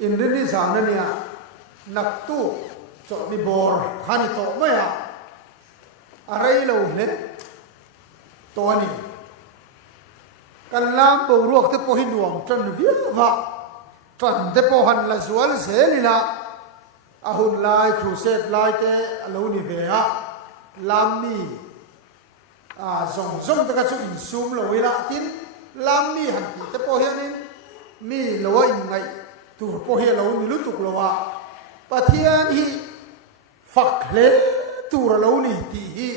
in rini zana niya naktu cho ni bor khani to maya arai lo le to ni kan lam bo ruak te po hinuam tran vial va tran te po han la zual zelila ahun lai crusade lai te alo ni ve a lam mi zong zong te ka chu in sum lo ila tin lam mi han ti te po hianin mi lo in ngai tur po hi lo ni lu tuk lo wa pathian hi phak le tur lo ni ti hi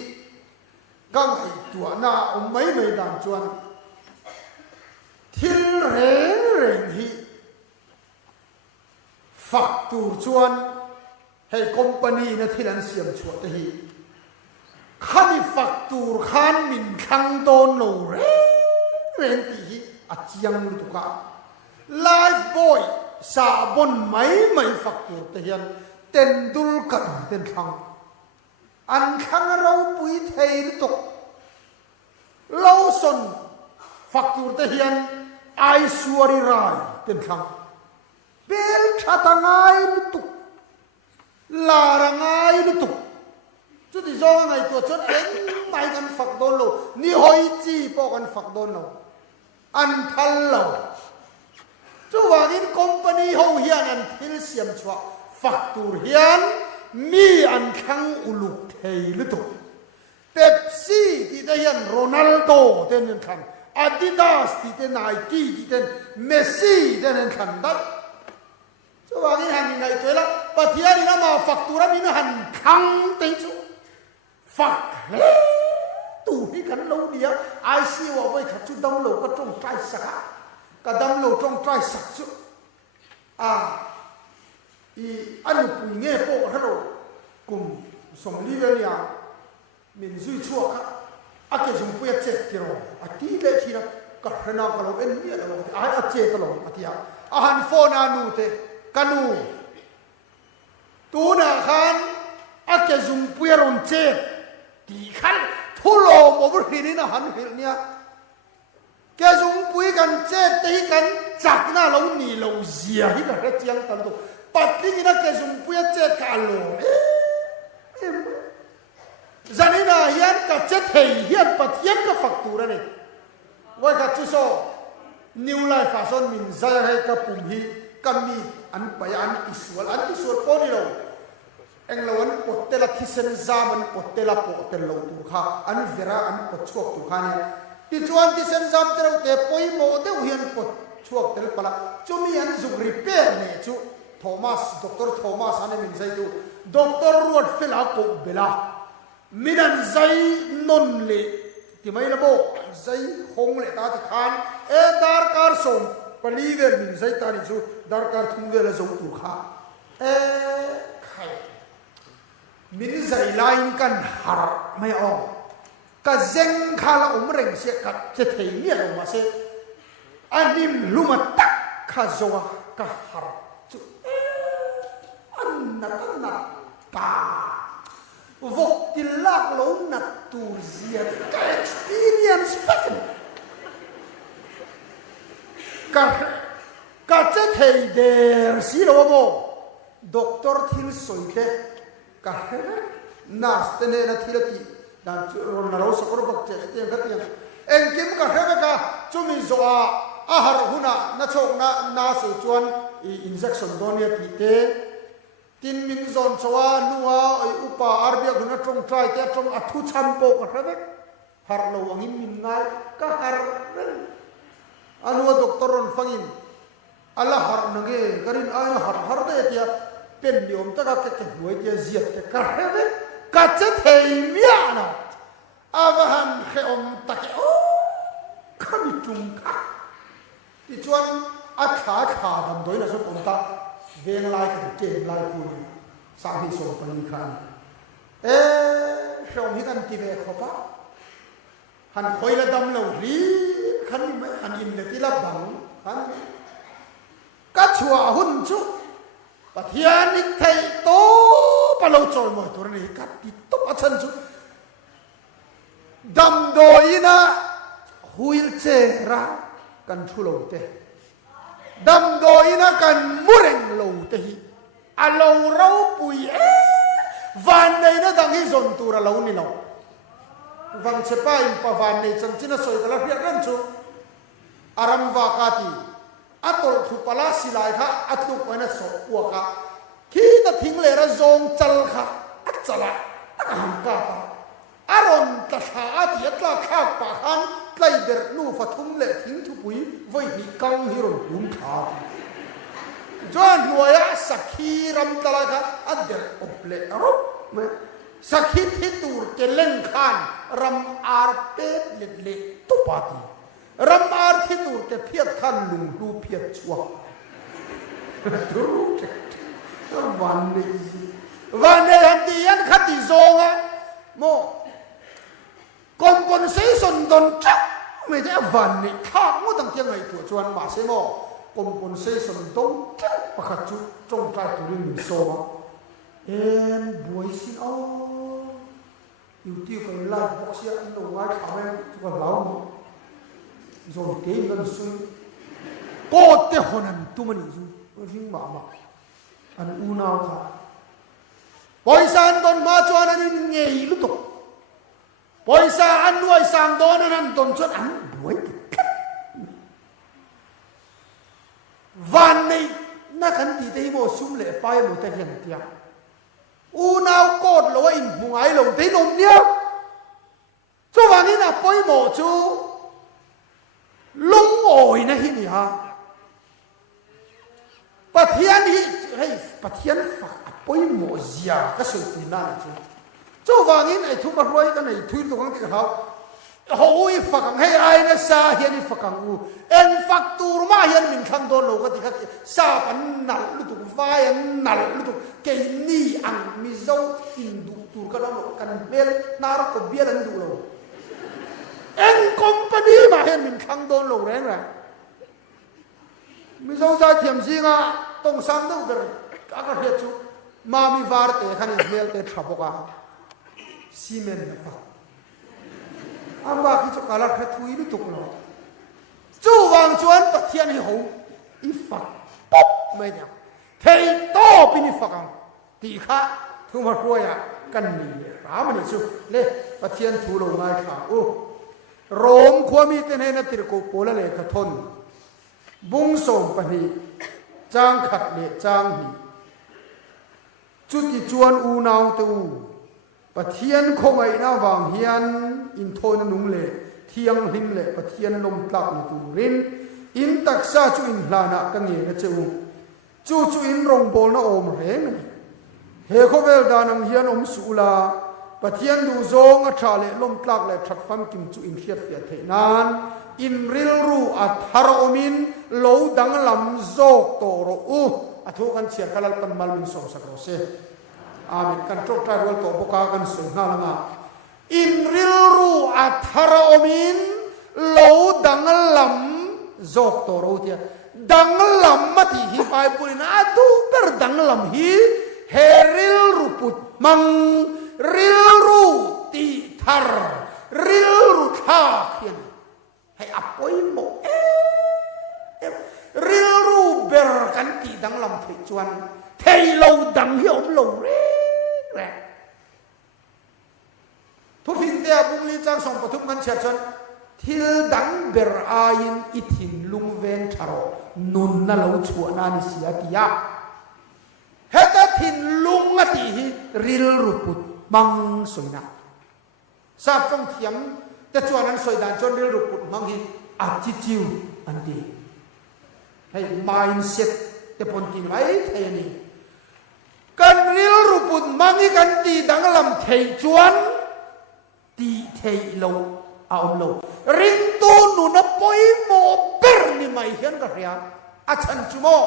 gang hai tua na mai mai dan chuan thil reng hi phak tur chuan hei company na thilan siam chua te hi khani phak tur khan min khang don lo reng ti hi a chiang lu tu ka life boy sa bon mai phak tur te hian Tendulkar ten khang an khang rau pui thei lu tok Lawson phak tur te hian Aishwari Rai ten khang bel thatangai lu tuk larangai lu tuk chu ti zo ngai to chot eng mai kan phak don lo ni hoi chi po kan phak don lo an thal lo chu wangin company ho hian an thil siam chua phak tur hian mi an khang uluk thei lu tuk Pepsi ti te hian Ronaldo ten khan Adidas ti te Nike ti ten Messi ten khan dat so wangin han ngai toila pathian ina ma faktura min han khang te chu phak tu hi kan lo dia ai si wa voi kha chu dam lo ka trong trai saka ka dam lo trong trai sak chu i anu pu nge po ha lo kum som li le ya min zui chua kha ake zum pu ya che ti ro a ti le chi na ka hrana ka lo en ni lo a che ta lo atia a han phone anu te kanu tu na khan ake zum pu ya ron che ti khan thulo mo bu ri ni na han hil nia ke zum pu kan che te kan chak na lo ni lo zia hi ka chiang tan tu patli ni na ke zum pu ya che ka lo zanina hian ka che thei hian pathian ka faktura ne wai ka chu so new life fashion min zai hai ka pum hi kami an payan isual poni lo englawan potela thisen zaman potela potel lo tu kha an vera an pochok tu kha ne ti chuan thisen zam te te poi mo de hian pot chuak tel pala chumi an zug repair ne chu dr thomas ane min zai tu dr ruat fela ko bela minan zai non le ti mai la bo zai hong le ta khan e dar kar som pali vel min zai ta ni chu dar kar thung vel zo tu kha e khai min zai lain kan har mai o ka zeng khala reng se ka che thei ni lo ma se anim luma tak kha zowa ka har chu an na pa vok tilak lo na tu zia ka experience pattern ka che thei der si lo mo doctor thil soite ka nas tene na thilati dan ron na ro so ko bak che te ga tiang en kim ka ka chumi zo a har huna na chok na so chuan injection donia ti te tin min zon chawa nuwa ai upa arbia guna trong trai te trong athu champo ka hre har lo angin min ngai ka har anu doctor ron fangin ala har nage garin ai har de tia pen diom ta ka ke huai tia ziat te ka hre ka che thei mia na avahan khe om ta ke o khami tum ka ti chuan a kha dam doi na so om ta veng lai kan ken lai ku ni sa hi so pani khan shom hi kan ti ve khopa han khoi la dam lo ri khan ni han in le ti la bang han ka chua hun chu pathian ni thei to pa lo choi mo tur ni ka ti to a chan chu dam do ina wheelchair ra kan thu lo te dam do ina kan mureng lo te hi alo rau pui van nei na dang hi zon tur alo ni lo wang chepa in pa van nei chang china soi kala ria kan chu aram wa ka ti atol thu pala silai kha atlu ko na so wa ka khi ta thing le ra zong chal kha at chala ta ham ka pa aron ta kha ati atla kha pa han tlai der nu fa thum le thing thu pui voi hi kang hi ron hum kha John Noya Sakhi Ram Talaga Ader Ople Arop Sakhi Hitur Keleng Khan Ram Arpe Lidle Tupati Ram Ar Hitur Ke Piat Khan Lung Lu Piat Chua Vane Handian Khati Zonga Mo Compensation Don Chak Me de Vane Kha Mo Tang Tiang Ai Tu Chuan Ma Se Mo compensation dong pakhat chu trong trai turin min so ma en boy sin o youtube ko live box ya no wa khamen ko law mo zo te ngan su ko te honan tumani ju ring ma ma an unaw kha boy san don ma chuan an ngei lu to boy sa an nuai sang don an don chuan an boy van này na kan ti te mo sum le pai mo ta hian tia u nau kot lo in mung ai lo te nom nia cho van ni na poi mo chu lung oi na hi ni ha pathian hi hei pathian fa poi mo zia ka so ti na chu cho van ni ai thu ka roi ka nei thui to kang ti hau hoi fakang hei ai na sa hian fakang u en faktur ma hian min khang don lo ka ti kha sa pan nal lu tu vai an nal lu tu ke ni ang mi zo in du tur ka lo kan mel na ra ko bian an du lo en company ma hian min khang don lo reng ra mi zo za thiam singa tong sam do der ka ka he chu ma mi var te khan mel te thapoka simen na fa amba ki chu kala kha thui lu tuk lo chu wang chuan pathian hi ho i fa pop mai nya thei to pini fakang ti kha thuma roya kan ni ramani chu le pathian thu lo mai kha o rom khwami ten he na tir ko pola le kha thon bung som pani chang khat le chang hi chu ti chuan u naw te u pathian khomai na wang hian in thon nung le thiang hlim le pathian lom tlak ni tu rin in taksa chu in hlana ka nge na cheu chu in rong bol na om reng he khovel danang hian om sula pathian du zong a tha le lom tlak le that fam kim chu in hiat fiat the nan in ril ru a thar omin lo dang lam zok to ro u athu kan chiar kalal pan mal min so sakro se amen kan tok ta rol to boka kan so na lama in ril ru athara omin lo dang lam zok to ro tia dang lam mati hi pai puin adu per dang lam hi heril ru put mang ril ru ti thar ril ru tha khian hai apoi mo ril ru ber kan ti dang lam thei chuan thei lo dang hi om lo re thu fin te bung li chang song pathum kan chat chon thil dang ber ain ithin lung ven tharo nun na lo chu na ni sia tia heta thin lung ati hi ril ruput mang soina sa trong thiam te chuan an soi dan chon ril ruput mang hi attitude anti hey mindset te pon tin mai thei ni kan ril ruput mang hi kan ti dang lam thei chuan ti thei lo a om lo ring tu nu na poi mo ber ni mai hian ka ria a chan chu mo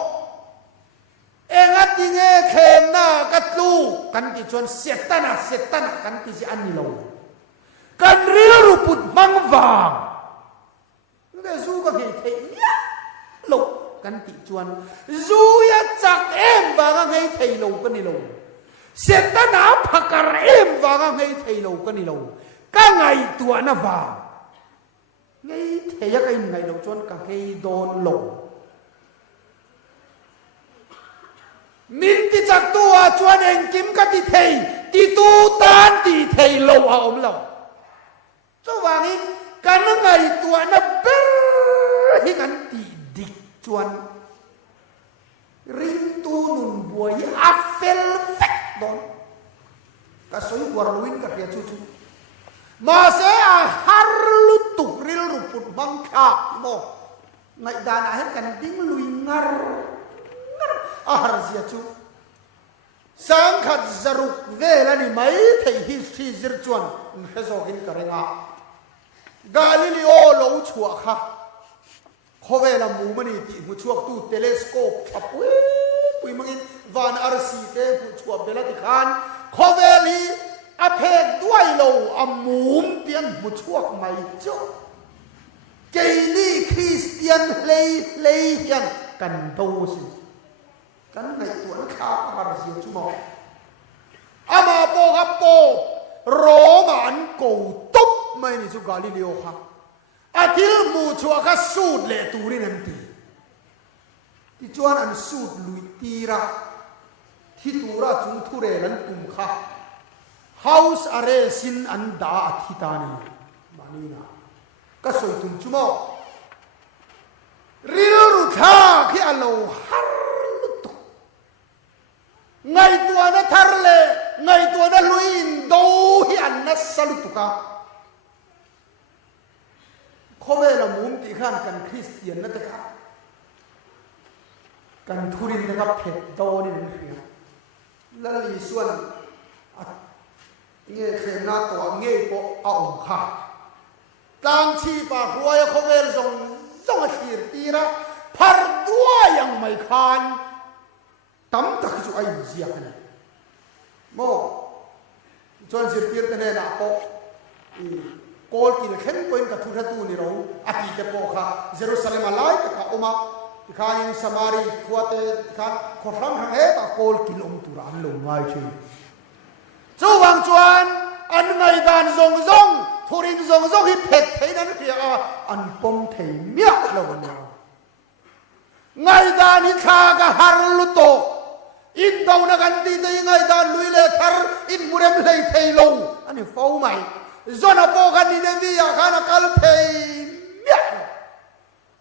enga tinge khem na ka tlu kan ti chuan setana kan ti si an ni lo kan ril ruput mang wang nge zu ka ke thei ya lo kan ti chuan zu ya chak em ba nga ngei thei lo ka ni lo setana phakar em ba nga ngei thei lo ka ni lo ka ngai tua na wa ngei thei ya kai ngai lo chuan ka ngei don lo มินที่จากตัวชวนเองกิมกันที่เทยที่ตูตานที่เทยโลอาอมเราเจ้าว่างี้กันนั่งไงตัวนับเบร์ให้กันตีดิกชวนรินตูนุนบวยอัฟเฟลเฟกดอนก็สวยกว่าลุยกับเรียชูมาเสียฮาร์ลุตุริลรุปุดบังคับโมไงดานาให้กันดิ้งลุยงารอาร์เสียชูสังขัดจรุกเวลานี่ไม่เที่ฮิสที่จิรจวนเฮโซกินกระเรงากาลิเลโอโลชัวค่ะเขาเวลามูมันนี่ที่หัวชัวตู้เทเลสโคปอับปุยมังอินวานอาร์ซีเตหัวชัวเบลติคานเขาเวลีอเพกด้วยโลอมูมเตียนหัวชัวไม่เจ้าเกลี่คริสเตียนเลยยันกันโตสิกันในตัวนักข่าวอาร์ซีจุมออามาโปกับโปโรมันกูตุบไม่นี่สุกาลิเลโอค่ะอาทิลมูชัวก็สูดเลตูรินันตีที่จวนอันสูดลุยตีระที่ตูระจุงทุเรนันตุมค่ะ House arrestinอันดาอธิตานีมานี่นะก็สวยตุมจุโมริลรุท่าที่อโลฮัรลุตุไงตัวนั้นทาร์เลไงตัวนั้นลุยนดูที่อันนั้นสลุตุกะเขาเวลามุมที่ข้างกันคริสเตียนนั่นนะครับกันทุรินนะครับเพดโตนี่นั่นคือแล้วลีส่วนเงี้ยเขียนหน้าตัวเงี้ยพอเอาค่ะต่างชีปากรวยเขาเวลส่งขีดตีระพัดด้วยยังไม่คานตั้มตะจุไอ้เสียกันเลยโม่จนสิตีร์กันเนี่ยนะพอโกลกินเข้มข้นกับทุกตัวนี่เราอาทิตย์เปอค่ะเยรูซาเล็มอะไรกับอุมาที่ข้ายิงสมารีขวดข้าขดรังหังเอตโกลกินตุระอันลงไว้ชีจู่วังจวนอันไงดานซงทุรินซงฮิเพดเทนั้นเพียอันปมเทเมียเราเนี่ยไงดานฮิข้ากะฮาร์ลุโตอินดาวนักันตีได้ไงดานลุยเลทาร์อินมุเรมเลยเทโลอันนี้ฟ้าใหม่zona pokan ni nevi ya kana kalpei mia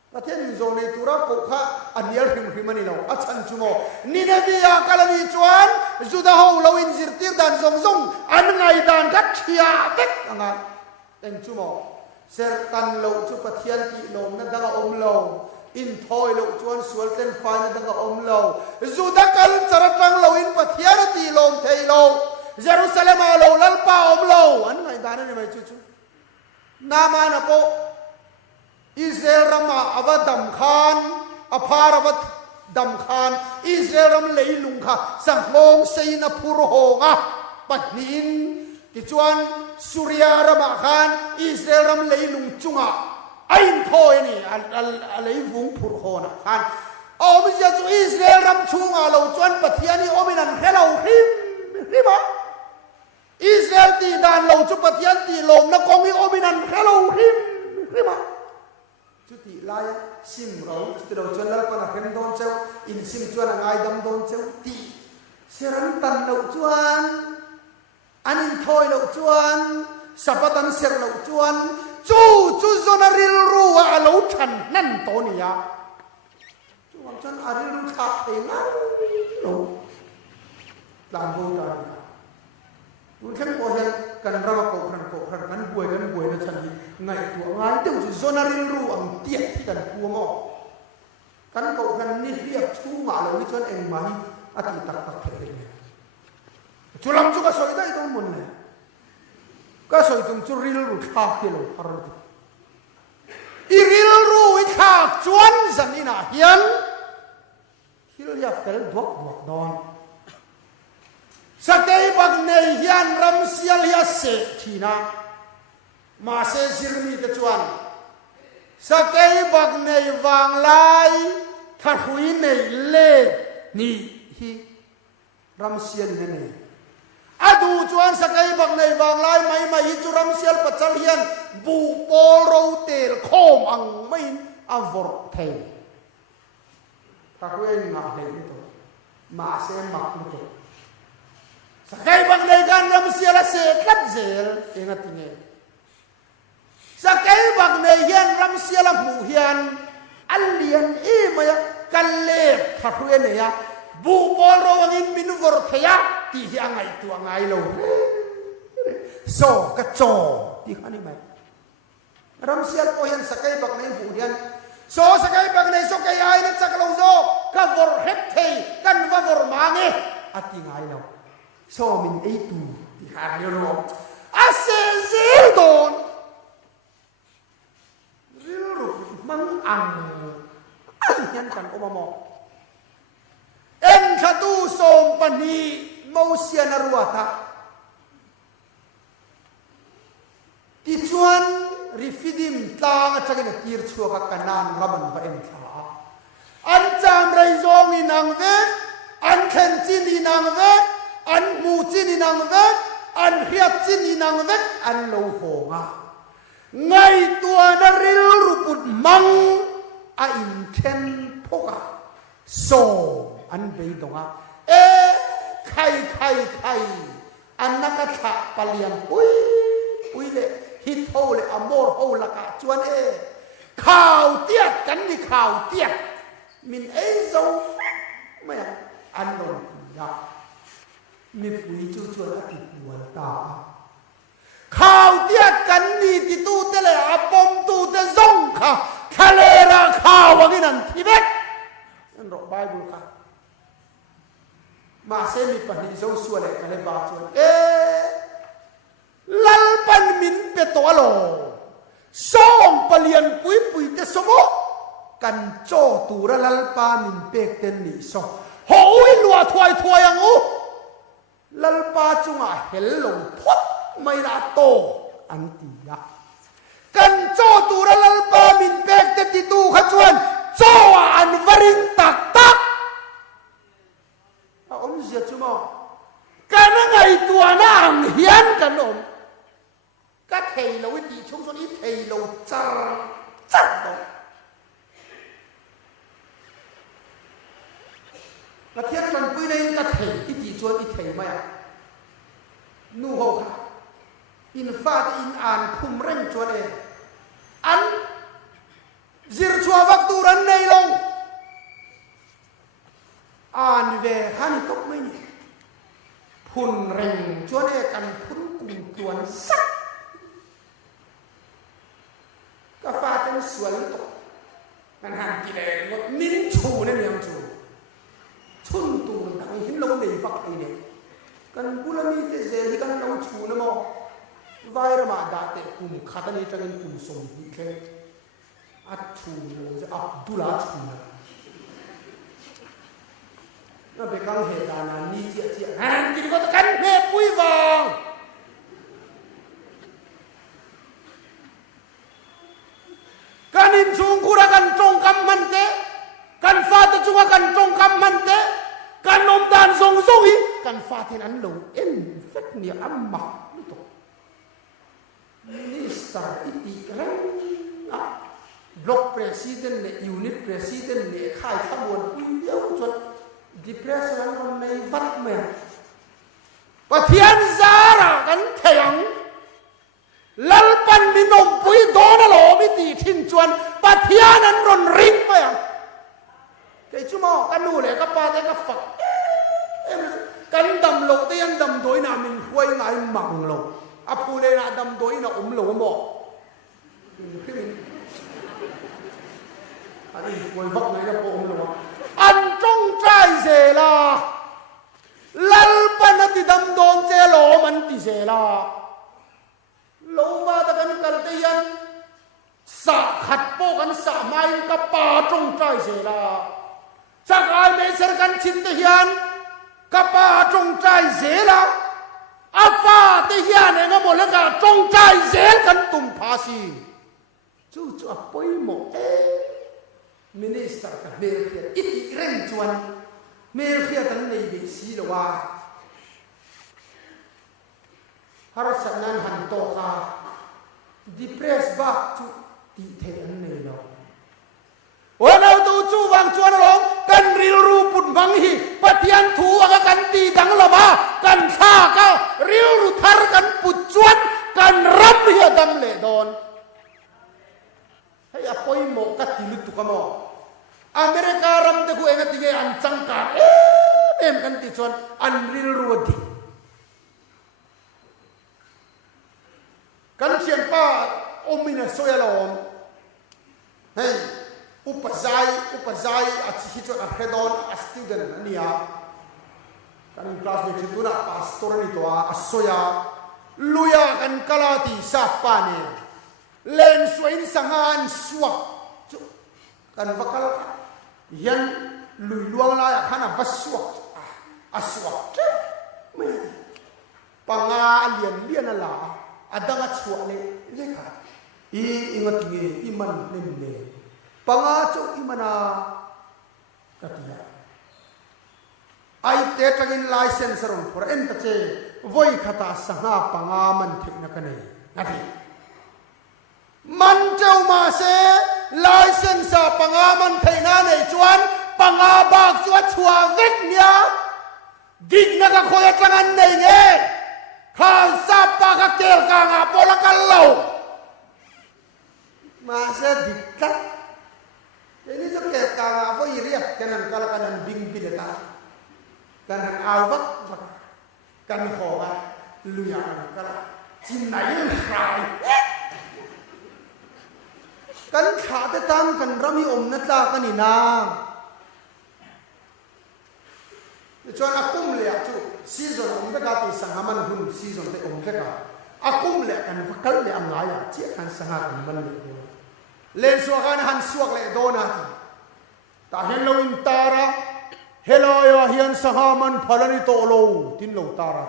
patien zona itura kokha anial hrimani lo achan chumo ni nevi ya kalani chuan zuda ho lo in zirtir dan zong an ngai dan kat thia bek anga en chumo ser tan lo chu pathian ti lo na danga om lo in thoi lo chuan sual ten fa na danga om lo zuda kal charatang lo in pathian ti lo thei lo Jerusalem alo lalpa omlo an ngai dana ni mai chu nama na po Israel rama avadam khan aphar avat dam khan Israel ram leilung kha sanglong seina purhonga patnin ti chuan Surya rama khan Israel ram leilung chunga ain thoi ni leivung purhona khan om ja chu Israel ram chunga lo chuan pathiani ominan hello him Israel ti dan lo chu pathian ti lom na kong i ominan hello him rima chu ti lai sim ro chu lo chuan lal pa na hem don cheu in sim chuan ngai dam don cheu ti seran tan lo chuan anin thoi lo chuan sapatan ser lo chuan chu zona ril ru a lo than nan to ni ya chu wang chuan aril ru tha te nga lo lan bo taคุณแค่พอเห็นกันเราโกกันกันบวยนะฉันไงตัวงานเดี๋ยวจะโซนาริลรูอังเตียที่กันปัวมอกันโกกันนี่เรียกชูงาเลยวิจารณ์เองมาที่อาทิตย์ตักเทเลยจุลังจุก็สวยได้ตรงมุนเลยก็สวยตรงจุริลรูชาฮิโลฮาร์ดอีริลรูอีชาจวนสันนินาเฮียนฮิลยาเฟลดวกดอนสเตย์บักเนยยันรัมเซียลยาเสทีนะมาเซซิรมีตะจวนสเตย์บักเนยวางไลทัดหุยเนยเล่นี่ฮีรัมเซียลเนยอดูจวนสเตย์บักเนยวางไลไม่ฮิจุรัมเซียลปัจจัลยันบูโปโรเตลโคมอังไม่อวอร์เททัดหุยงาเล่นี่ตัว มาเสมักลุกสักไอ้บางในการรำเสียละเสกลัดเซลเองติเงสักไอ้บางในเฮียนรำเสียละหมู่เฮียนอันเลียนอีมายกันเล่ทักเวเนียบูบอลรวังอินมินวอร์เทียที่เฮียงไงตัวไงเราโซกระโจที่ขันนี่ไหมรำเสียโอเฮียนสักไอ้บางในหมู่เฮียนโซสักไอ้บางในสักไอ้ไอ้นั่นสักเราโซกันวอร์เฮปเทกันวอร์มาเงอติไงเราโซมินไอตูที่หาเดียวรวมอาเซซิลโดนริลรุมังอังยันกันโอมามอเอ็นขดูโซมปนีมูเซียนรัวตาที่ชวนริฟิดิมตางจักรตีร์ชัวกับกันนานรับมันไปเอ็นขาอันจามไรซองอินังเวอันเข็นจินอินังเวอันมูจินนางเวกอันเฮียจินนางเวกอันโลโหงะไงตัวนริลรูปุดมังอินเคนพกะโซอันเบยดงะใครอันนักขะปลียงปุยเลฮิตโฮเลอโมร์โฮละกะจวนข่าวเตี้ยกันนี่ข่าวเตี้ยมินโซไม่อันโดนยามีปุ๋ยจู่ชวนติดหัวตาข่าวเตี้ยกันนี่ที่ตู้เตลอาปมตู้เตซงค่ะทะเลราข่าวว่างี้นั่นที่เบ็ดนั่นรอกไบเบิลค่ะมาเซมีปัญหาโซ่ส่วนอะไรกันเลยบาจวนลัลปันมินเปตัวโลส่งเปลี่ยนปุ๋ยเตสมอกันโจตูระลัลปามินเปกเตนนี่ส่งโหยลัวถวยอย่างงูลัลปาจุงเฮลลงพดไม่ละโตอันตียะกันโจตูระลัลปามินเปกเตติตูขจวนโจอันวรินตักอมเสียจุมอกันไงตัวนางเฮียนกันอมก็เทเราวิธีช่วงนี้เทเราจัดดอกกระเทียมจนปุ้ยในกระเทยที่จีจวนอีเทยไม่นู่โหค่ะอินฟาดอินอ่านคุมเร่งจวนอันจิรชัววักตูรันในลงอ่านเวขันตกไม่เนี่ยพุนเร่งจวนกันพุนกุ่มจวนสักก็ฟาดเป็นสวนตกมันหันกิเลสมิ้นชูนั่นยังชูชุนตูนดังหินลงในฝักไอเนี่ยกันกุลมีเตเจลิกันลงชูนะมอวายระมาดาเตกุมขัดนี้จะกันกุมส่งดีแค่อัดชูจะอับดุลาชูนะนั่นเป็นการเหตุการณ์นี้เจียฮันกินก็ตะกันเมปุยวางการอินสูงคุระกันจงกำมันเตกันฟาดจุกกันจงกำมันเตกันนมดานทรงอีกันฟาดที่นั้นลงเฟกเนี่ยอัมมักนี่ตัวมินิสเตอร์อิติเร่งบล็อกประธานเนี่ยยูนิตประธานเนี่ยข่ายขบวนวิ่งเดียวจนดิเพรสชันคนในวัดเมืองปะเทียนซาระกันเถียงลัลปันมินมปุยโดนหลอมิตีทิ้งจวนปะเทียนนั้นรนริงไปอ่ะไอ้ชั่วโมงกันนู่นเลยก็ปาแต่ก็ฝักกันดำโลแต่ยังดำโดยนามินห้วยไงมังโลอาภูเลยนะดำโดยนะโลหมออันนี้ห้วยฟักเลยนะโลอันจงใจเสลาลัลปันติดำโดนเจโลมันติเสลาโลมาตะกันกันเตียนสะขัดโปกันสะไม้กับป่าจงใจเสลาจากไอเมเซอร์กันชินเตียนกับป่าจงใจเสลาอาฟาเตียนเองก็หมดแล้วก็จงใจเสลกันตุ่มภาษีจู่ๆป่วยหมดมินิสเตอร์กับเมลเคียอิติเร่งจวนเมลเคียตั้งในเบสีละว่าฮาร์สันนันหันโตคาดิเพรสบักจุติเทนเนลวันเอาตัวจูวังจวนหลงกันริลรูปุดบังฮีปะเท ทียนถูอากันตีดังละมากันฆ่าก็ริ้วรุทารกันปุจจวนกันรำเฮียดำเละดอนให้อภัยโมกัดติลุตุกโมอเมริการำตะกูเองติเกอันจังการเอ็มกันติชวนอันริลรัวดิกันเชียนป้าอมินะโซยาลอมเฮ้ยอุปจัยอาชีพจวนอัครดอนอัสติเดนนั่นเนี่ยกันคลาสเมทตุนะพาสตอร์นี่ตัวอัสโซยาลุยากันกลาติซาปานีเลนสวยสังหารสวกกันวักลยันลุยลวงลายขันวัสวกสวกไม่ปังอาเลียนอะไรอดังอัชวะเลยเรียกอะไรอิงติเงอิมันเนมเนปังอาจุอิมันากัตยาไอเตตักินไลเซนส์รุนพระเอ็นตเจวัยขตาสังหาปังอามันเทนักเนนาทีมันเจ้ามาเสไลเซนส์ปังอามันเทนาในจวนปังอาบากจวดชัวเวกเนียดิกนักขอยจังอันในเงข้าซาปากเกลกางอาโปลังกันเหลามาเสดิกกันini tu ke kang apa iriak kanan kalau kanan bing bidata kanan awak kan hoa luyan kalau cinai fry kan khade tam kan rami natla kan ina chuan akum le chu season te ka ti sangaman hun season te te ka akum le kan fakal le angaya chi kan sanga kan man le len suakan han suak le dona ta hello in tara hello ya hian sahaman phalani to lo tin lo tara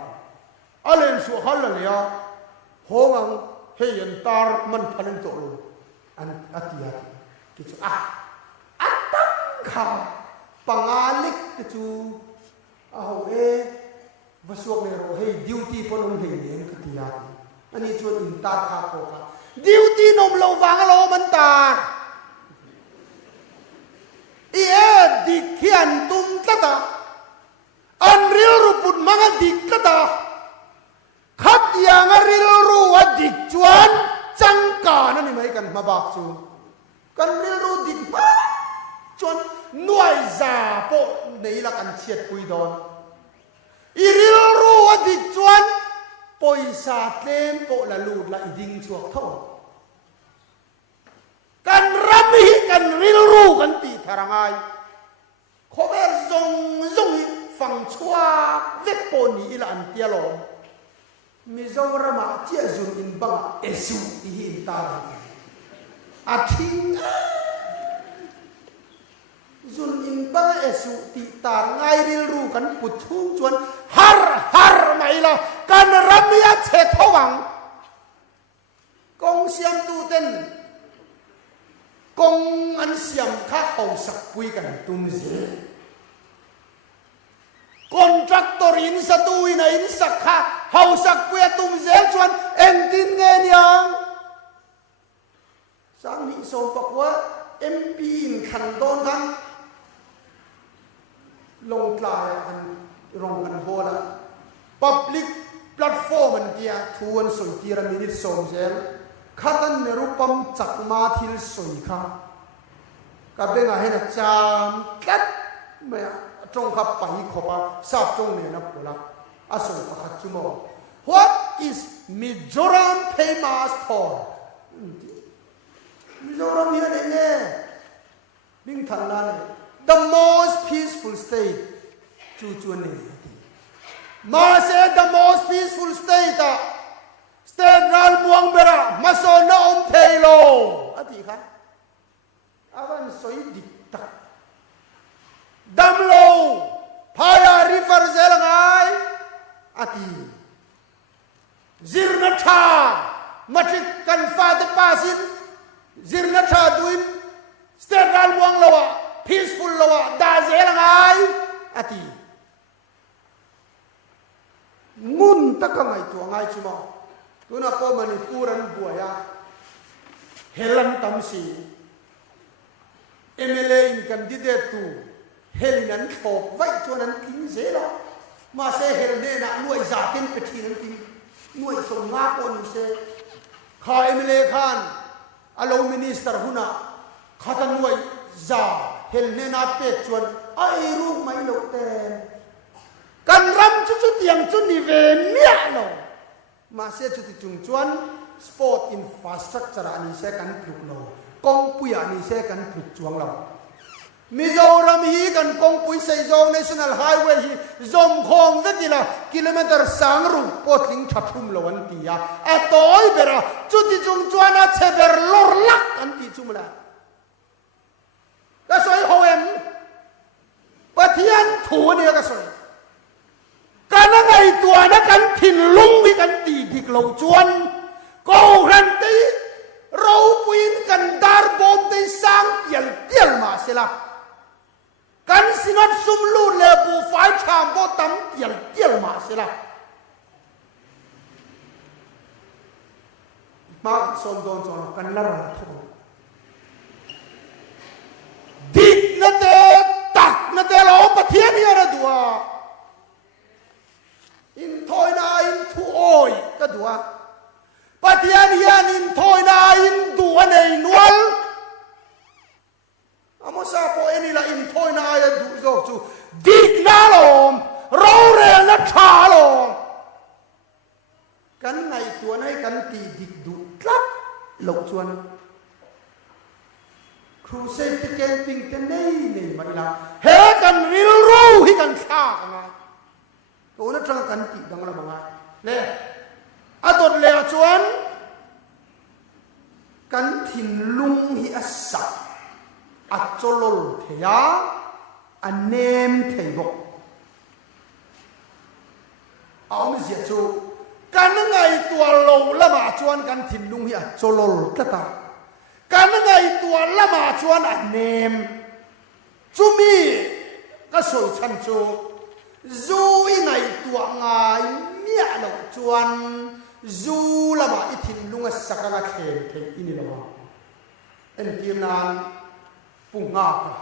alen su hal le ya hongang heyan tar man phalani to lo an atia ki chu atang kha pangalik ki chu aho vasuak le ro hey duty ponong he nen katia ani chu in ta kha ko ka duty nom lo wang lo man ta dikian tum tata anril ruput mga dikata khat yang aril ru adik chuan changka na ni mai kan mabak chu kan ril ru dik ma chuan nuai za po nei la kan chiat pui don iril ru adik chuan poisa tlem po la lut la iding chuak tho kan rami kan ril ru kan ti tharangai khober zong phang chua vek poni ila an tia lo mizorama chia zun in bang esu ti in ta athing zun in bang esu ti tar ngai ril ru kan put thung chuan har mai la kan ramia che thowang kong siam tu ten kong an siam kha hau sak pui kan tum zi contractor in satu ina in sakha hau sak pui tum zi chuan en tin nge niang sang ni so pakwa mp in khan don kan long tlai an rong an bola public platform an dia thuan soi tira minute som zel khatan ne rupam chakma thil soi kha ka benga hena cham kat me trong kha pai khopa sap trong ne na pola asoi pakhat chumo what is Mizoram famous for Mizoram here ne ning than na ne the most peaceful state chu chu ne ma se the most peaceful state state ral buang bera maso na thelo ati kha avan soi dikta damlo phaya river zelangai ati zirnatha matik kan fa de pasin zirnatha duin state ral buang lawa peaceful lawa da zelangai ati ngun takangai tu ngai chimo tuna ko Manipuran buaya helan tamsi MLA in candidate tu helinan khop vai chuan an king zela ma se hel ne na nuai za ken pe thi nan king nuai so nga ko ni se khai mele khan alo minister huna khatan nuai za hel ne na pe chuan ai ru mai lo ten kan ram chu chu tiang chu ni ve mia lo ma se chu ti chung chuan sport infrastructure ani se kan pluk lo kong pui ani se kan pluk chuang lo Mizoram hi kan kong pui sei zo national highway hi zom khong vetila kilometer sang ru potling thapum lo an tia a toy bera chu ti chung chuan a cheber lor lak an ti chumla ka soi hoem pathian thu ne ka soi kan ngai tua na kan thin lung hi kan ti dik lo chuan ko ran ti ro puin kan dar bom te sang tial tial ma sela kan singat sum lu le bu fai cham bo tam tial tial ma sela ma som don chon kan la ra thu dik na te tak na te lo pathian hi ra dua in thoi na in thu oi ka dua pathian hian in thoi na in dua nei nual amosa po eni la in thoi na ya du zo chu dik na lom ro re na tha lom kan ngai tuan hai kan ti dik du tlap lo chuan crusade te camping te nei nei mai la he kan ril ro hi kan tha nga to na trang kan ti dang la manga le atot le chuan kan thin lung hi asa a cholol theya a nem theibo aum zia chu kan ngai tua lo lama chuan kan thin lung hi a cholol tata kan ngai tua lama chuan a nem chumi ka soi chan chu zu i ngai tua ngai mia lo chuan zu lama i thin lunga sakanga khem the ini lama en tim nan punga ka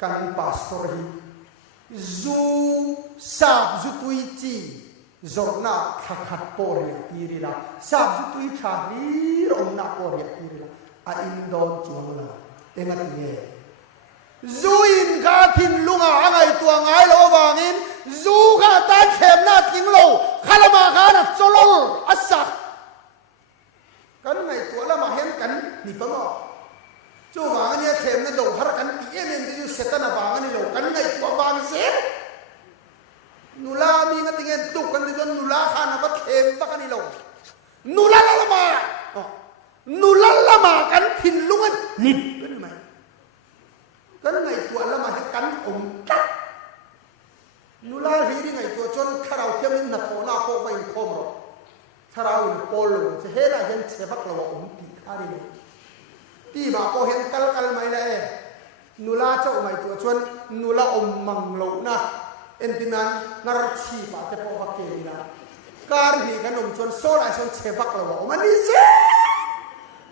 kan pastor hi zu sab zu tui chi zorna khakhat por ya tiri la sab zu tui tha ri rom na por ya tiri la a indon chuang la tenga tinge zuin ka thin lunga angai tua ngai lo wangin zu ka ta khem na ting lo khalama ka na cholol asa kan ngai tua lama hen kan ni pamo chu wang ni khem na lo har kan ti em em ju setana wang ni lo kan ngai tua wang se nula mi nga tingen tu kan ni don nula khana ba khem ba kan ni lo nula lama kan thin lunga ni kan mai kan ngai tua lama he kan tak nula hiri ngai tua chon kharau thiam na thona ko vai khom ro tharau ni pol lo che hela hen che bak lo ti khari ni ti ba ko hen kal mai la e nula chau mai tua chon nula mang lo na entinan ngar chi ba te po va ke ni na kar ni kan chon so la chon che bak lo man ni se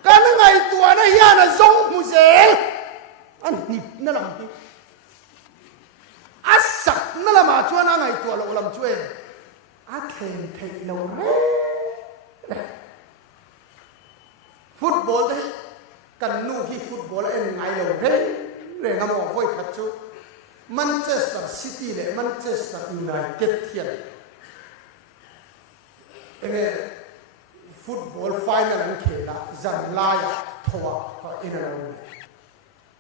kan ngai tua na ya na zong mu se an ni na lam ti asak na lama chuan ngai tua lo lam chue a khen thei lo re football te kan nu hi football en ngai lo re ngam o voi khat chu Manchester City le Manchester United thian football final an khela zan la ya thowa ka ina lo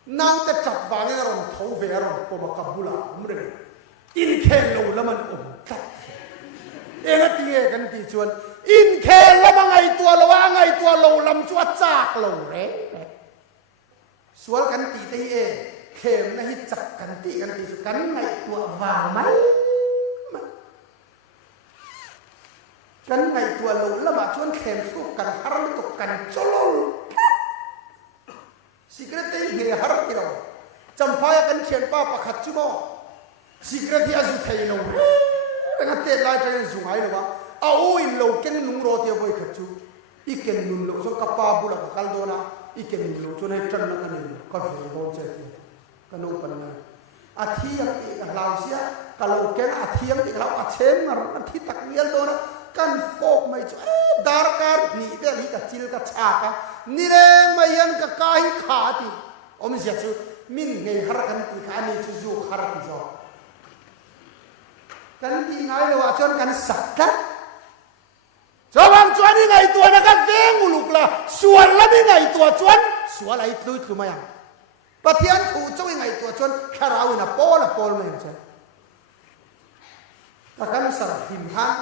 nang te chap wang e ron tho ve ron ko ma kabula mre in khen lo laman tap enga ti e kan ti chuan in khen lama ngai tua lo lam chu chak lo re sual kan ti te e khem na hi chak kan ti chu kan ngai tua wang mai kan ngai tua lo lama chuan khem su kan har to kan cholol secret te he har kiro champaya kan chen pa pakhat chu mo secret hi azu thei lo nga te lai tra zungai lo ba a o in lo ken nung ro te voi khat chu i ken nun lo so ka pa bu la kal do na i ken nun lo chu nei tran na kan ni ka ve go che kan no pan na อาเทียงอีกเราเสียกะโลแกงอาเทียงอีกเราอาเชงมันที่ตักเลี้ยงโดนกันโฟกไม่จ่อดาร์การนี่เดี๋ยวนี้กับจิลกับชากันนี่เองไม่ยันกับกายขาดีอมเสียชูมินไงฮาร์กันตีขานี่ชูจูฮาร์กันจอกันที่ไงเราว่าจนกันสักกันจวังจวนนี่ไงตัวนักเด้งอุลุกละส่วนละนี่ไงตัวจวนส่วนอะไรตุยตุมายังปะเทียนถูเจ้ายังไงตัวจวนคาราวินะโปลไม่ใช่แต่กันสารหิมหัน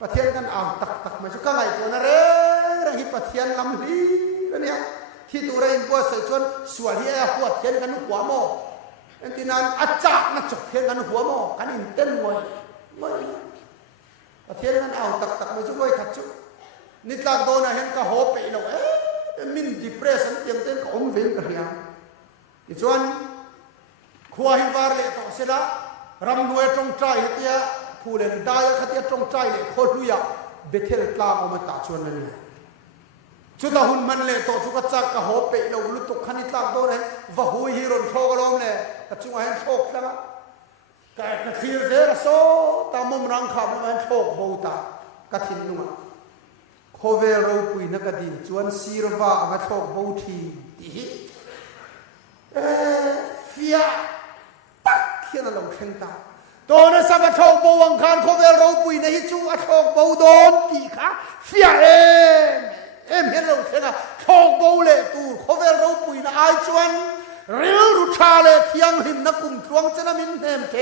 ปะเทียนกันเอาตักมาชุกไงตัวนั่นเรื่องที่ปะเทียนลำลีแล้วเนี่ยที่ตัวเรื่องบัวใส่จวนส่วนที่ไอ้หัวเทียนกันหัวโม่อันที่นั้นอาจักนักจกเทียนกันหัวโม่กันอินเต้นมวยเทียนนั้นเอาตักมาช่วยขัดชุนิตาโดนเห็นก็โหไปแล้วมินดิเพรสสันเตียงเต้นก็อมเวนกันยังอีจวนขวาหิวาร์เล่ต่อเสด็จรำนวยตรงใจเตียผู้เล่นได้ขัดเตียตรงใจเล่โคตรลุยเบเทลกลางออกมาตัดชวนนั่นเนี่ยชุดหุ่นมันเล่ต่อชุกจักก็โหไปแล้วลุตุขันิตาโดนเห็นว่าหุยฮีโร่โชกลมเนี่ยกระจุงเห็นโชกแล้วกะทีเรือโซตามุมรังขับมันโชคบูตากะทินนุ่มโคเวรูปุยนักดินจวนซีรวามาโชคบูทีดีฟิยาตักเขียนลงเข่งตาตัวนั้นสับโชคบูวังคารโคเวรูปุยในฮิจูอโชคบูโดนตีขาฟิยาเอ็มเห็นลงเข่งโชคบูเลยตูโคเวรูปุยนะไอจวนเรียวรุชาเลเทียงหิมนักกุมทวงจะนำมินเนมเท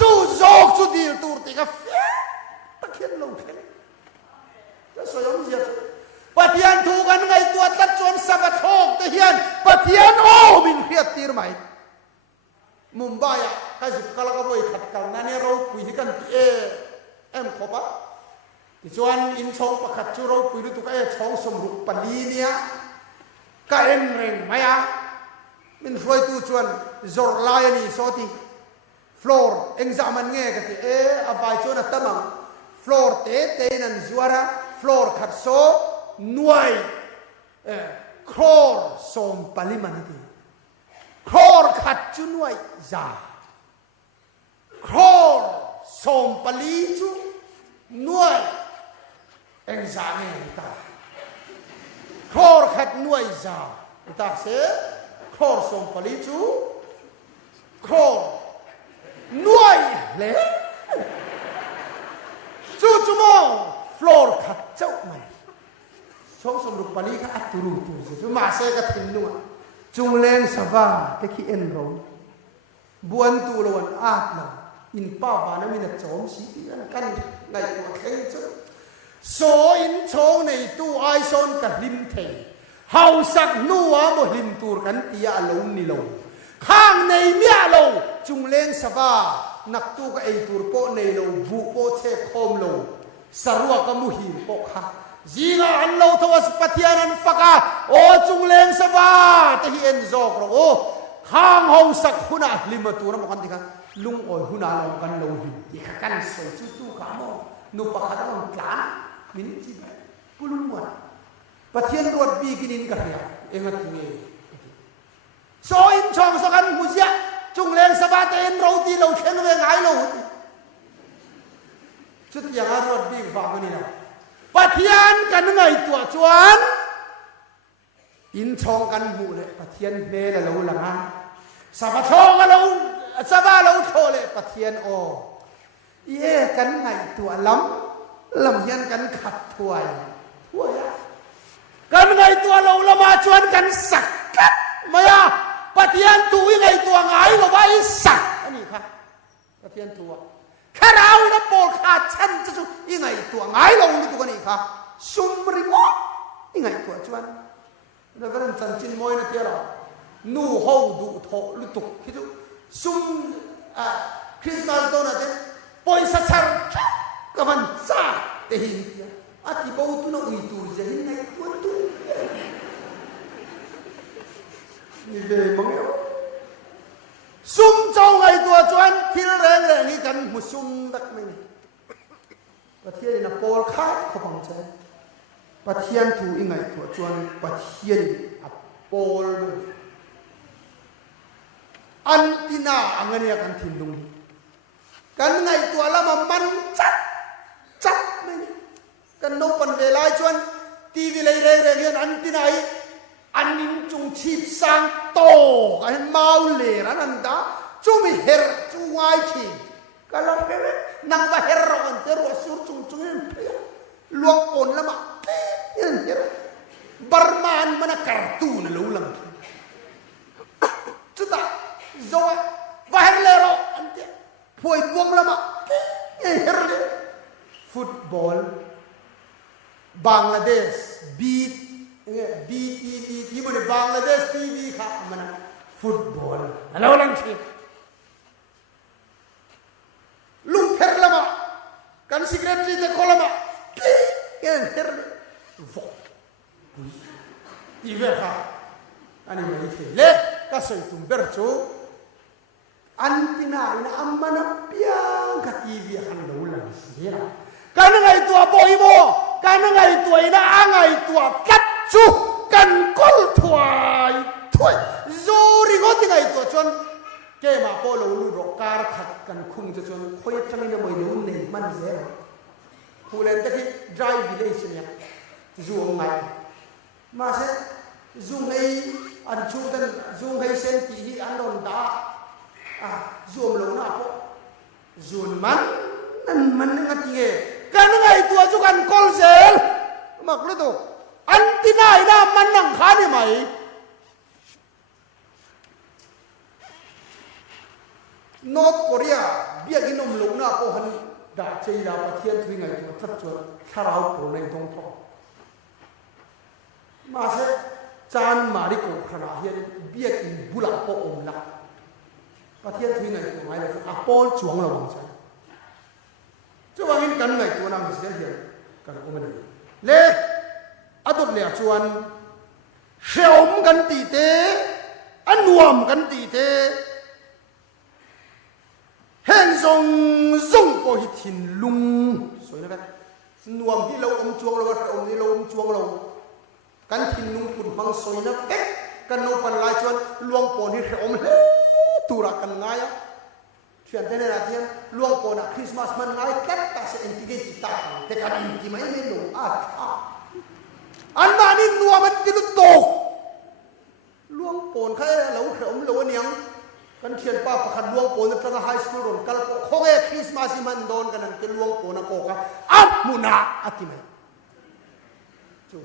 จู่โจกจู่ดีลตูติกาเฟียตะเคียนลงเทจะสวยงามเสียปะเทียนถูกันไงตัวตัดจวนสับโชกตะเฮียนปะเทียนโอ้มินเพียตีร์ไหมมุมไบอ่ะใครสิกลากระโวยขัดกันนั่นเนี่ยเราคุยกันเอ็มขบะที่จวนอินชงประคัดจู่เราคุยด้วยตัวชงสมรุปปนีเนี่ยก็เอ็นเร่งไหมอ่ะมินฟลอยตูชวนจอร์ไลนี่สอดีฟลอร์เอ็งจะมันเงี้ยกันที่อภัยชวนตั้มฟลอร์เตนันจวระฟลอร์ขัดโซนวยครอร์สมปลิมันดีครอร์ขัดจุนวยจ้าครอร์สมปลิจุนวยเอ็งจะเงี้ยตาครอร์ขัดนวยจ้าตาเสคอร์ส่งผลิตจูคอร์นวยเล่จู่จู่มองฟลอร์ขัดเจ้ามันชงสมรุปผลิตก็อัตุรุตุจู่มาเสกทิ้งนัวจุงเลนสวาเทคิเอ็นโรบวนตูลวนอาดลังอินป้าวานามินจอมสีกันในตัวเข่งจู่โซอินชงในตู้ไอซอนกับลิมเทเฮาสักนัวโมหิมตูร์กันตีอาลงนิลงข้างในเมียลงจุงเลงสวานักตูกับไอตูร์โปในลงบุโปเชคอมลงสรัวกับมุหิมโปค่ะจีงอันโลทวัสปฏิญาณฟักโอจุงเลงสวาแต่เห็นจอกโอข้างเฮาสักหุนาลิมตูร์มากันดีกันลุงโอยหุนาลงกันลงหิมอีกกันสวยจุดตู้ขามนุปะขัดมันกลางมินจีบกุลุงวันปะเทียนรวดบีกินินกันเนี่ยเองก็ทิ้งเองโซอินช่องสกันมุจยะจุงเลงสบายเต็นเราตีเราเข่งเวงไงเราชุดอย่างรวดบีฟังกันนี่นะปะเทียนกันไงตัวจวนอินช่องกันบุเลยปะเทียนเนลเราหลังสบายช่องกันเราสบายเราโชเลยปะเทียนโอเย่กันไงตัวล้ำเฮียนกันขัดถวยกันไงตัวเราละมาชวนกันสักกัดมาอ่ะปะเทียนตัวยังไงตัวไงเราไว้สักอันนี้ค่ะปะเทียนตัวแค่เรานะโปรขาดฉันจะชุยังไงตัวไงเราตัวนี้ค่ะซุมริงยังไงตัวชวนแล้วก็เรื่องจันจินมวยนะเที่ยวเรานูฮูดูโถลุตุกคิดดูซุมคริสต์มาสตัวนั้นเนี่ยปอยสัสๆก็มันซ่าเตียนอาทิตย์บ่าวตุนะอุยตูจะเห็นไงตัวตุนี่เดมังเอวซุ่มเจ้าไงตัวจวนที่แรงนี่กันมุซุ่มดักไม่เนี่ยประเทศน่ะโปลขาดเขาบังใจประเทศถูยังไงตัวจวนประเทศอับโปลเลย อันตินาอังเนียกันทินลุงกันไงตัวละมันจัดไม่กันโนปันเวลาชวนทีวีเลยเรียนอันตินาอันนิมจุงชีพสังโตกันเมาเลรันันดาจูมีเฮร์จูไงชีกันละเรื่องนางว่าเฮร์รันเตอร์ว่าสุดจุงลวงปนละมาบาร์มันมันการ์ตูนลูลังจุดอ่ะโซ่ว่าเฮร์เลโรอันเดียพวยบวมละมาเฮร์เลฟุตบอลบังกลาเทศบีทีที่มันบังกลาเทศทีวีค่ะมันฟุตบอลแล้วลังชีลุงเฮร์ละมากันสิเกรตรีเตะโคละมาเฮร์เลฟอกทีวีค่ะอันนี้ไม่ใช่เล็กก็ใส่ตุ้มเบอร์โชอันตินาอินะอัมมานับเปียงกับทีวีหันดูลังเสียกันไงตัวบอยโบกันไงตัวอินะอังไงตัวกัดจูกันกอลถวยจูริโกติไงตัวจนเกมาโปโลลูโรการขัดกันคุ้งจะจนคอยทั้งนี้ไม่รู้เนี่ยมันเสียผู้เล่นตะกี้ drive village เนี่ยจูงไงมาเสจูงไงอันชูดันจูงไงเซนตีอันโดนด่าจูงลงหน้าพวกจูงมันนึกว่าจริงกันไงตัวจูกันกอลเซลมักรู้ตัวอันที่ไหนนะมันนั่งขานี่ไหมนอร์ทโคเรียเบียกินนมลงหน้าพวกฮันด่าเจียประเทศที่ไงตัวทัดจวนข้าวโผล่ในตรงท้องมาเสจานมาริโกขนาดเฮียเบียกินบุหรี่พวกอมละประเทศที่ไงตัวไงเลยอ่ะปอลจวงระวังใช่จะว่าหินกันไงตัวนั่งเสียเฮียกันก็ไม่ได้เล่อดุลเนี่ยชวนเชี่ยวกันตีเตอันนวมกันตีเตเห็นส่งไปทินลุงสวยนะครับนวมที่เราอมจวงเราอมที่เราอมจวงเรากันทินลุงปุ่นฟังสวยนะกันโนปันลายชวนลวงปนที่เราอมตุระกันง่ายเชื่อเต้นอะไรเทียนลวงปนคริสต์มาสมันง่ายแค่ตัดเส้นที่เด็ดตาแต่การอินที่ไม่ได้ลงอันนั้นนี่นัวมันจะโตลวงปนใครเราเขมเราเนี่ยกันเขียนป้าประคันลวงปนตั้งแต่ไฮสคูลโดนกันเขาเอคริสต์มาสมันโดนกันนั่นคือลวงปนนะโกกันอับมุนาอัติมันจู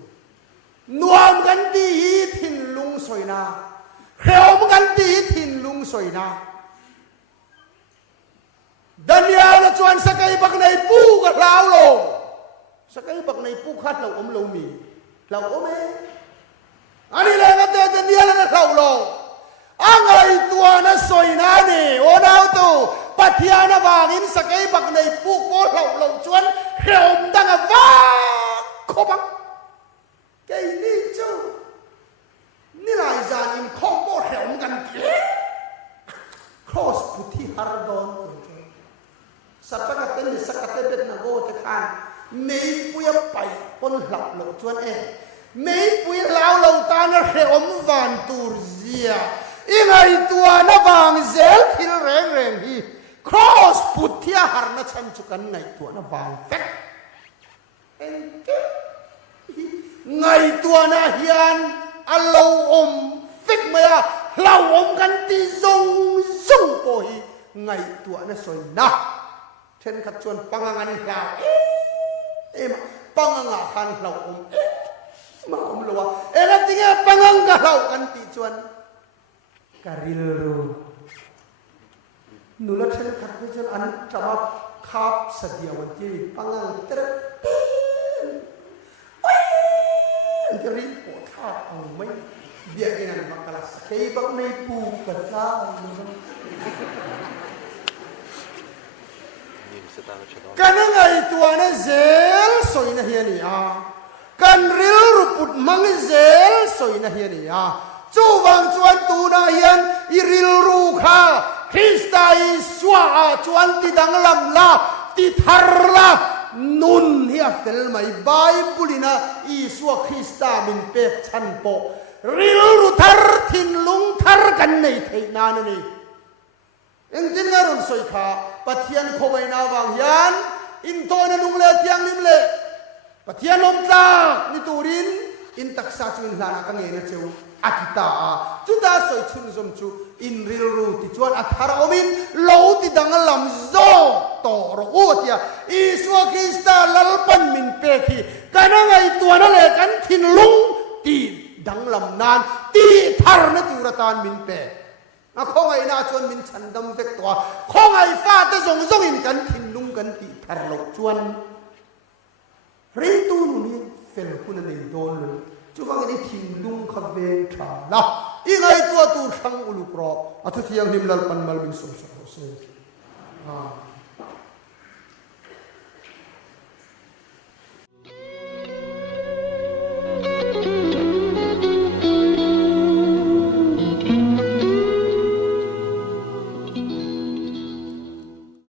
นัวกันดีทินลุงสวยนะเขมกันดีทินลุงสวยนะดันยาละชวนสกายบักในปูกับเราโลสกายบักในปูคัดเราอมเรามีเราอมอันนี้เลยก็เดินเดียวแล้วนะเราโลอังไอตัวนั้นสวยนะนี่โอ้ดาวตัวปัทยานะวางินสกายบักในปูโกเราชวนเราดังว่าขบังแกนี่จูนี่ลายจานิมข้อโบเรากันเก๋ครอสพุทธิฮาร์ดอนสักกัดเต้นสักกัดเต้นเป็นนักโกตะคานไม่ปุยไปปนหลับหลงชวนไม่ปุยเล่าเราตานะเขมวันตูเซียอีไงตัวนะบางเซลที่แรงฮีครอสพุทธิหารนะฉันจุกันในตัวนะบางเฟกไงตัวนะเฮียนอัลลอฮ์ฟิกมาเราอมกันที่ซงโปฮีไงตัวนะสวยนะเช่นขัดชวนปังงันเราปังงันขันเรามาอมลัวนั่นจริงๆปังงันกับเรากันที่ชวนการิลรูนุลักษณะขัดชวนอันจับขับสเดียวันที่ปังงันเตะอันจะรีบปวดขาเอาไม่เบียกินอันบักกะลาสเกย์บักในปูกระจายกันไงตัวนั้นเซลสวยนะเฮียนี่กันริลรูปุดมังเซลสวยนะเฮียนี่จูวังจวนตูนะเฮียนอิริลรูข้าคริสต์อิสวาจวนติดังลำลาติทาร์ลานุนเฮียเฟลไม่ไบเบิลนะอิสวาคริสต์มินเปกชันโปริลรูทาร์ทินลุงทาร์กันในไทยนานนี่ เอ็งจินงารุนสอยขาปะเทียนโคไปนาวางยันอินโตนลุงเลเทียงนิมเลปะเทียนลมตานิตูรินอินตักษาจุนลานักเงินเจ้าอาทิตาจุดาสอยชุนสมจูอินริลรูติจวนอัธารอมินโลติดังลำโซตอรโอเตียอิสวาคริสตาลลปันมินเปกีกันไงตัวนั่นเลยกันทินลุงตีดังลำนานตีทารนตุรตานมินเปข้องไอ้นาชวนมินฉันดำเฟกตัวข้องไอ้ฟ้าจะส่งอินกันทินลุงกันตีทารลกชวนริตูนุนี่เฟลคุณในโดนเลยจุฟังนี่ทินลุงขบเวทาละอีไงตัวตูช่างอุลุกรออัตุที่ยังนิมลปันมัลมินสุสโฮเซ